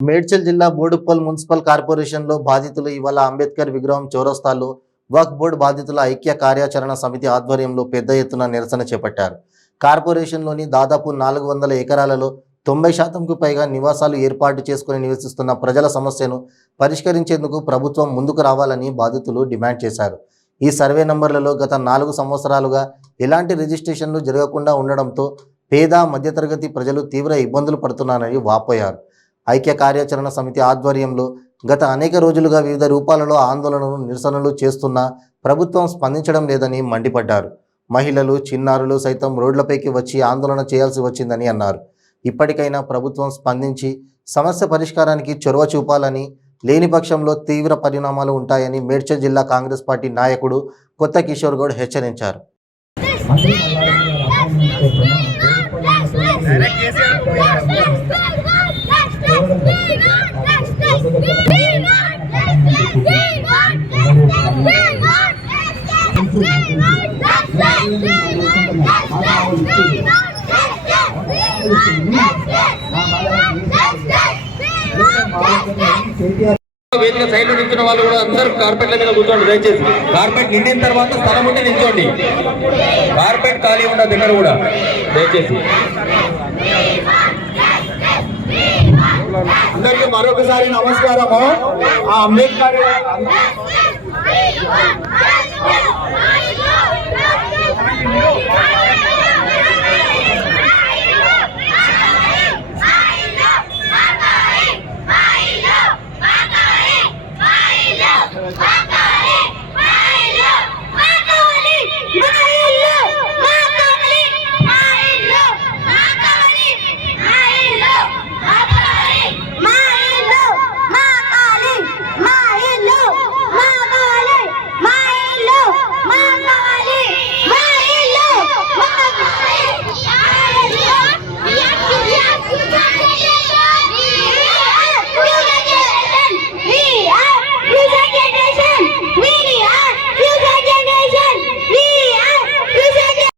మేడ్చల్ జిల్లా బోడుప్పల్ మున్సిపల్ కార్పొరేషన్లో బాధితులు ఇవాళ అంబేద్కర్ విగ్రహం చౌరస్తాలో వక్ఫ్ బోర్డు బాధితుల ఐక్య కార్యాచరణ సమితి ఆధ్వర్యంలో పెద్ద ఎత్తున నిరసన చేపట్టారు. కార్పొరేషన్లోని దాదాపు 400 ఎకరాలలో 90%కు పైగా నివాసాలు ఏర్పాటు చేసుకుని నివసిస్తున్న ప్రజల సమస్యను పరిష్కరించేందుకు ప్రభుత్వం ముందుకు రావాలని బాధితులు డిమాండ్ చేశారు. ఈ సర్వే నంబర్లలో గత 4 సంవత్సరాలుగా ఎలాంటి రిజిస్ట్రేషన్లు జరగకుండా ఉండడంతో పేద మధ్యతరగతి ప్రజలు తీవ్ర ఇబ్బందులు పడుతున్నారని వాపోయారు. ఐక్య కార్యాచరణ సమితి ఆధ్వర్యంలో గత అనేక రోజులుగా వివిధ రూపాలలో ఆందోళనలు నిరసనలు చేస్తున్నా ప్రభుత్వం స్పందించడం లేదని మండిపడ్డారు. మహిళలు చిన్నారులు సైతం రోడ్లపైకి వచ్చి ఆందోళన చేయాల్సి వచ్చిందని అన్నారు. ఇప్పటికైనా ప్రభుత్వం స్పందించి సమస్య పరిష్కారానికి చొరవ చూపాలని, లేని పక్షంలో తీవ్ర పరిణామాలు ఉంటాయని మేడ్చల్ జిల్లా కాంగ్రెస్ పార్టీ నాయకుడు కొత్త కిషోర్ గౌడ్ హెచ్చరించారు. వేదిక సైడ్ నిల్చున్న వాళ్ళు కూడా అందరూ కార్పెట్ల మీద కూర్చోండి. దయచేసి కార్పెట్ నిండిన తర్వాత స్థలం ఉంటే నిల్చోండి. కార్పెట్ ఖాళీ ఉన్న దగ్గర కూడా దయచేసి అందరికీ మరొకసారి నమస్కారము. ఆ అంబేద్కర్